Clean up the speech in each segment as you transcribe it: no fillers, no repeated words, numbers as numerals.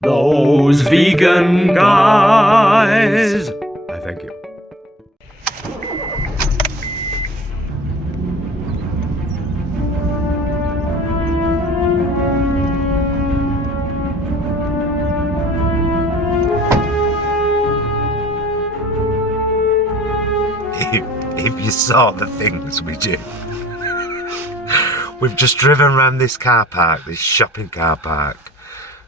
Those vegan guys. I thank you. If you saw the things we do. We've just driven around this car park, this shopping car park,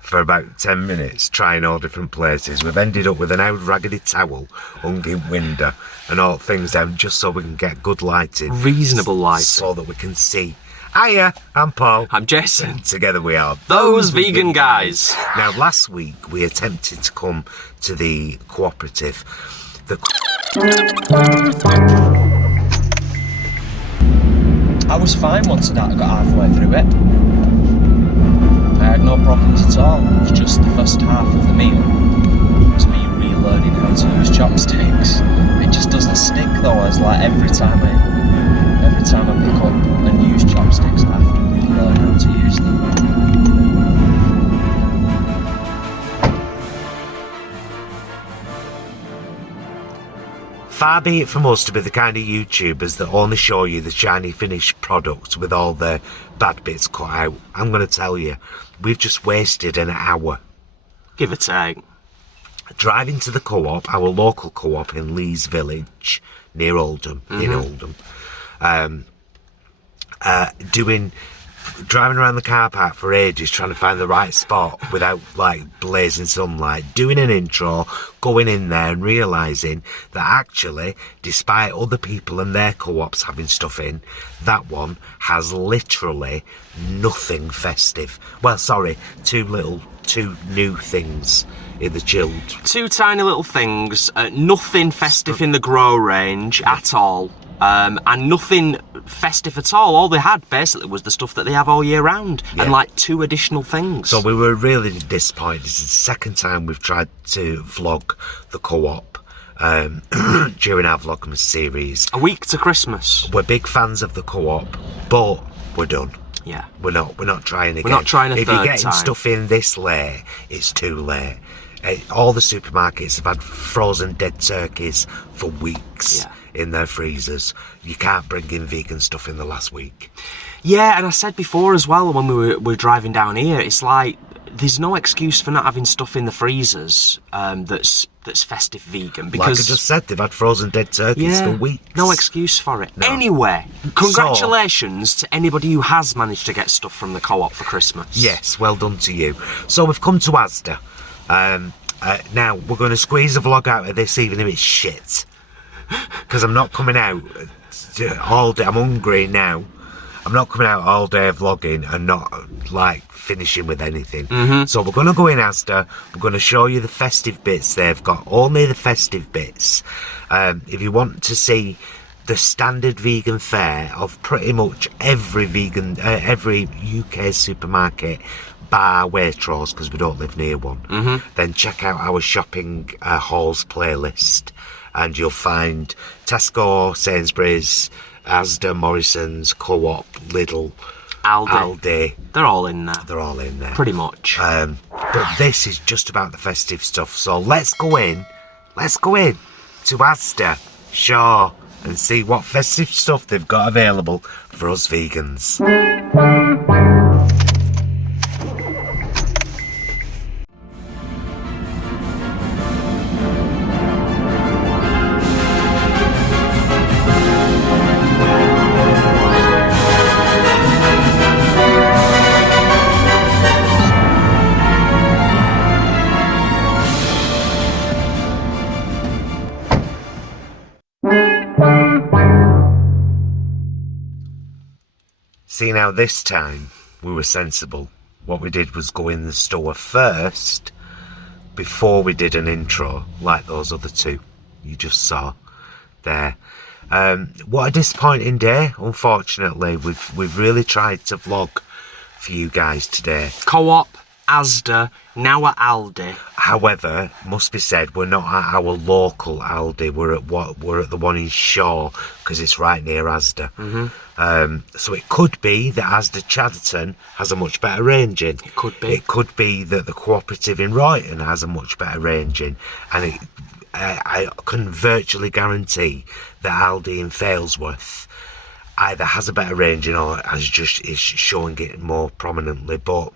for about 10 minutes, trying all different places. We've ended up with an old raggedy towel hung in window and all things down just so we can get good lighting. Reasonable lighting. So that we can see. Hiya, I'm Paul. I'm Jason. Together we are Those vegan guys. Now, last week we attempted to come to the cooperative. I was fine once I got halfway through it. I had no problems at all. It was just the first half of the meal. It was me relearning how to use chopsticks. It just doesn't stick though, as like every time I pick up and use chopsticks, I have to relearn how to use them. Far be it from us to be the kind of YouTubers that only show you the shiny finished product with all the bad bits cut out. I'm going to tell you, we've just wasted an hour. Give or take. Driving to the co-op, our local co-op in Lees Village, near Oldham, in Oldham. Driving around the car park for ages trying to find the right spot without like blazing sunlight, doing an intro, going in there and realising that actually, despite other people and their co-ops having stuff in, that one has literally nothing festive. Well, sorry, two new things in the chilled. Two tiny little things, nothing festive in the grow range at all. And nothing festive at all. All they had basically was the stuff that they have all year round, and like 2 additional things. So we were really disappointed. This is the second time we've tried to vlog the co-op during our Vlogmas series. A week to Christmas. We're big fans of the co-op, but we're done. Yeah. We're not trying again. We're not trying a third time. If you're getting stuff in this late, it's too late. All the supermarkets have had frozen dead turkeys for weeks. Yeah. In their freezers. You can't bring in vegan stuff in the last week. Yeah, and I said before as well when we were driving down here, it's like there's no excuse for not having stuff in the freezers that's festive vegan, because like I just said, they've had frozen dead turkeys for weeks. No excuse for it. No. Anyway, congratulations to anybody who has managed to get stuff from the co-op for Christmas. Yes, well done to you. So we've come to Asda. Now we're going to squeeze a vlog out of this even if it's shit. Because I'm not coming out all day. I'm hungry now. I'm not coming out all day vlogging and not like finishing with anything. So we're going to go in Asda. We're going to show you the festive bits they've got. Only the festive bits. If you want to see the standard vegan fare of pretty much every UK supermarket, bar Waitrose, because we don't live near one, then check out our shopping hauls playlist. And you'll find Tesco, Sainsbury's, Asda, Morrison's, Co-op, Lidl, Aldi. They're all in there. They're all in there. Pretty much. But this is just about the festive stuff. So let's go in to Asda, sure, and see what festive stuff they've got available for us vegans. See, now this time we were sensible. What we did was go in the store first before we did an intro like those other two you just saw there. What a disappointing day, unfortunately. We've really tried to vlog for you guys today. Co-op, Asda, now at Aldi. However, must be said, we're not at our local Aldi. We're at the one in Shaw, because it's right near Asda. So it could be that Asda Chatterton has a much better ranging. It could be. It could be that the cooperative in Royton has a much better ranging, and I can virtually guarantee that Aldi in Failsworth either has a better ranging or is showing it more prominently. But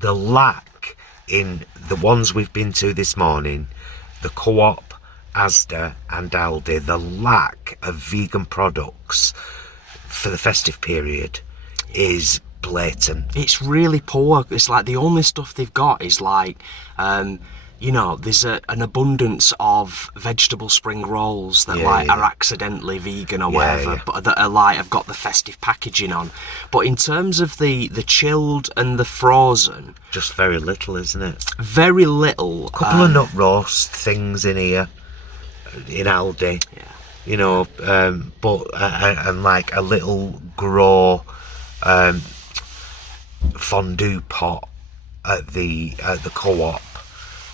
the lack in the ones we've been to this morning, the Co-op, Asda and Aldi, the lack of vegan products for the festive period is blatant. It's really poor. It's like the only stuff they've got is like, you know, there's an abundance of vegetable spring rolls that are accidentally vegan or whatever, but that are like have got the festive packaging on. But in terms of the chilled and the frozen, just very little, isn't it? Very little. A couple of nut roast things in here, in Aldi. Yeah. You know, but and like a little grow fondue pot at the Co-op.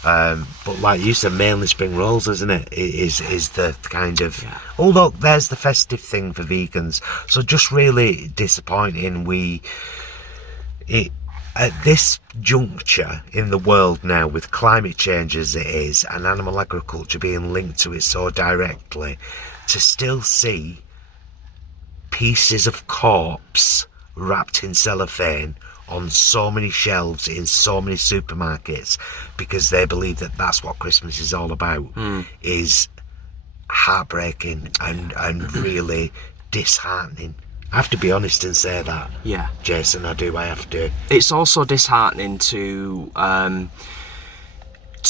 But like you said, mainly spring rolls, isn't it? Is the kind of oh look, there's the festive thing for vegans. So just really disappointing. At this juncture in the world now, with climate change as it is and animal agriculture being linked to it so directly, to still see pieces of corpse wrapped in cellophane on so many shelves in so many supermarkets because they believe that that's what Christmas is all about is heartbreaking and really disheartening. I have to be honest and say that. Yeah. Jason, I have to. It's also disheartening to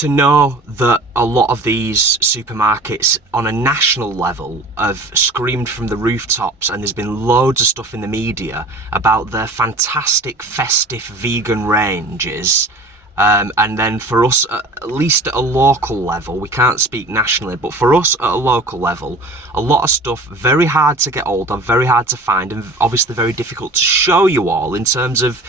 know that a lot of these supermarkets on a national level have screamed from the rooftops, and there's been loads of stuff in the media about their fantastic festive vegan ranges. And then for us, at least at a local level, we can't speak nationally, but for us at a local level, a lot of stuff very hard to get hold of, very hard to find, and obviously very difficult to show you all in terms of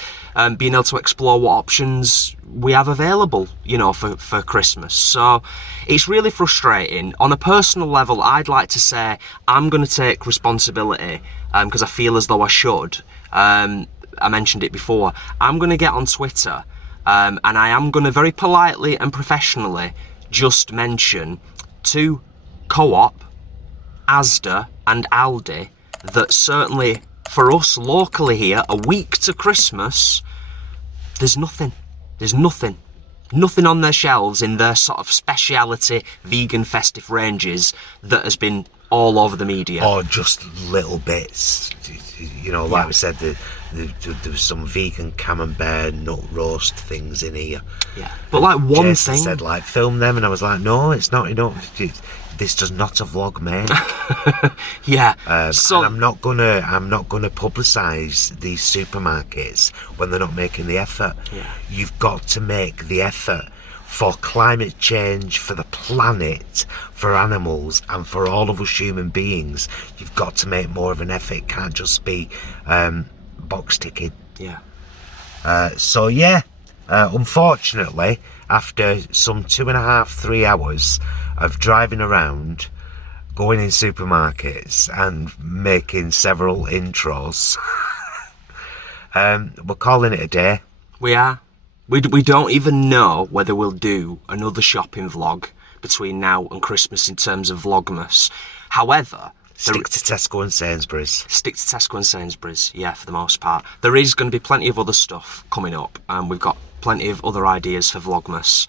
being able to explore what options we have available, you know, for Christmas. So it's really frustrating. On a personal level, I'd like to say I'm going to take responsibility because I feel as though I should. I mentioned it before. I'm going to get on Twitter and I am going to very politely and professionally just mention to Co-op, Asda and Aldi that certainly for us locally here, a week to Christmas, there's nothing on their shelves in their sort of speciality vegan festive ranges that has been all over the media. Or just little bits, you know, like we said, there was some vegan camembert nut roast things in here. Yeah, but like one Jason thing said, like, film them, and I was like, no, it's not enough. This does not a vlog make. So and I'm not gonna publicise these supermarkets when they're not making the effort. You've got to make the effort for climate change, for the planet, for animals, and for all of us human beings. You've got to make more of an effort. It can't just be box ticking. Unfortunately, after some 2.5-3 hours of driving around, going in supermarkets and making several intros, we're calling it a day. we are. We don't even know whether we'll do another shopping vlog between now and Christmas in terms of Vlogmas. However, Stick to Tesco and Sainsbury's. Stick to Tesco and Sainsbury's, yeah, for the most part. There is going to be plenty of other stuff coming up, and we've got plenty of other ideas for Vlogmas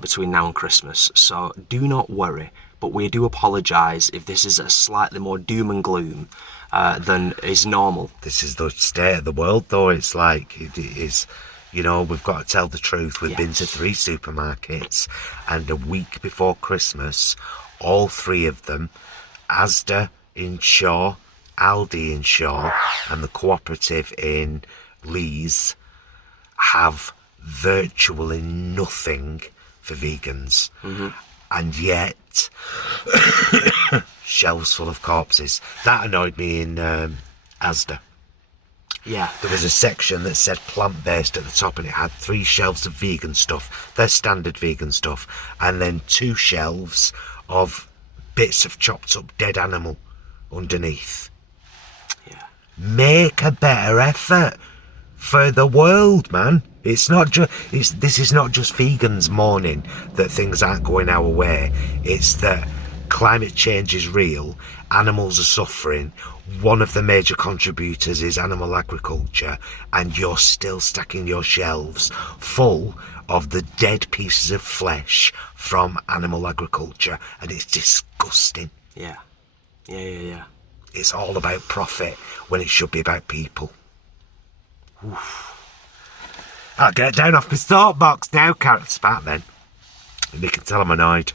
between now and Christmas, so do not worry. But we do apologise if this is a slightly more doom and gloom than is normal. This is the state of the world, though. It's like, it is, you know, we've got to tell the truth. We've been to 3 supermarkets, and a week before Christmas, all 3 of them, Asda in Shaw, Aldi in Shaw, and the cooperative in Lees, have virtually nothing for vegans. And yet, shelves full of corpses. That annoyed me in Asda. Yeah. There was a section that said plant-based at the top, and it had 3 shelves of vegan stuff, their standard vegan stuff, and then 2 shelves of bits of chopped up dead animal underneath. Yeah. Make a better effort for the world, man. It's not just this is not just vegans mourning that things aren't going our way. It's that climate change is real, animals are suffering, one of the major contributors is animal agriculture, and you're still stacking your shelves full of the dead pieces of flesh from animal agriculture, and it's disgusting. Yeah. It's all about profit when it should be about people. Oof. I'll get down off my thought box now, Carrot Spat, then. And you can tell I'm annoyed.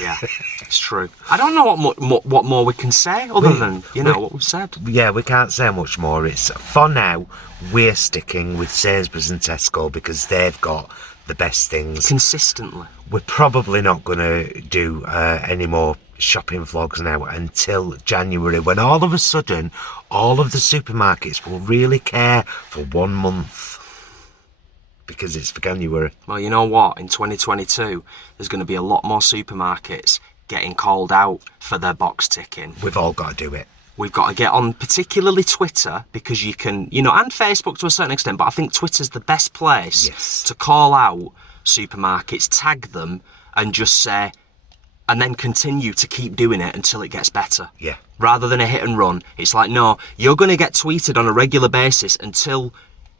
Yeah, it's true. I don't know what more we can say other than, what we've said. Yeah, we can't say much more. It's, for now, we're sticking with Sainsbury's and Tesco because they've got the best things. Consistently. We're probably not going to do any more shopping vlogs now until January, when all of a sudden, all of the supermarkets will really care for 1 month. Because it's for January. Well, you know what? In 2022, there's going to be a lot more supermarkets getting called out for their box ticking. We've all got to do it. We've got to get on, particularly Twitter, because you can, and Facebook to a certain extent, but I think Twitter's the best place to call out supermarkets, tag them, and just say, and then continue to keep doing it until it gets better. Yeah. Rather than a hit and run. It's like, no, you're going to get tweeted on a regular basis until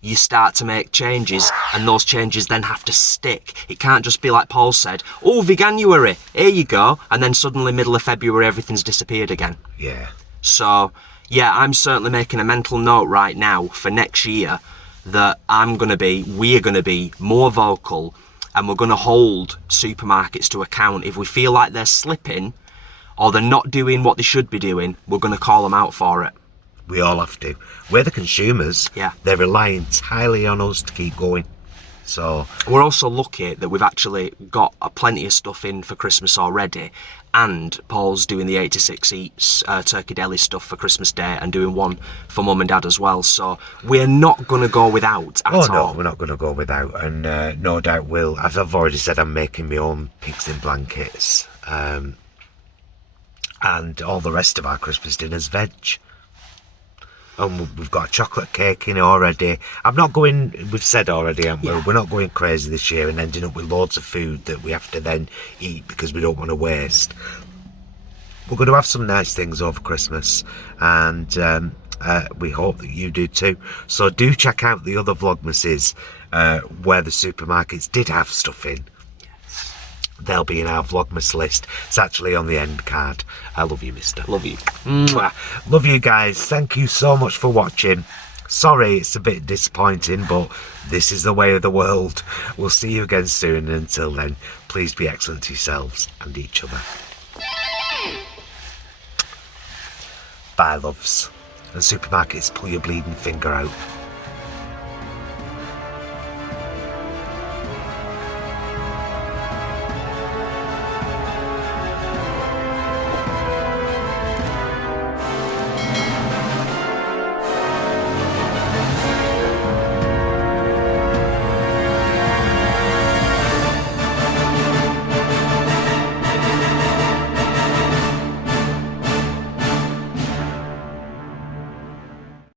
you start to make changes, and those changes then have to stick. It can't just be like Paul said, oh, Veganuary, here you go, and then suddenly middle of February everything's disappeared again. Yeah. So, yeah, I'm certainly making a mental note right now for next year that we're going to be more vocal, and we're going to hold supermarkets to account. If we feel like they're slipping or they're not doing what they should be doing, we're going to call them out for it. We all have to. We're the consumers. Yeah. They rely entirely on us to keep going. So we're also lucky that we've actually got plenty of stuff in for Christmas already, and Paul's doing the 8 to 6 eats turkey deli stuff for Christmas Day and doing one for Mum and Dad as well. So we're not going to go without at all. No, we're not going to go without, and no doubt we'll. As I've already said, I'm making my own pigs in blankets, and all the rest of our Christmas dinner's veg. And we've got a chocolate cake in already. We've said already, haven't we? Yeah. We're not going crazy this year and ending up with loads of food that we have to then eat because we don't want to waste. We're going to have some nice things over Christmas, and we hope that you do too. So do check out the other Vlogmases where the supermarkets did have stuff in. They'll be in our Vlogmas list. It's actually on the end card. I love you, mister. Love you. Mwah. Love you guys. Thank you so much for watching. Sorry it's a bit disappointing, but this is the way of the world. We'll see you again soon, and until then, please be excellent to yourselves and each other. Bye, loves. And supermarkets, pull your bleeding finger out.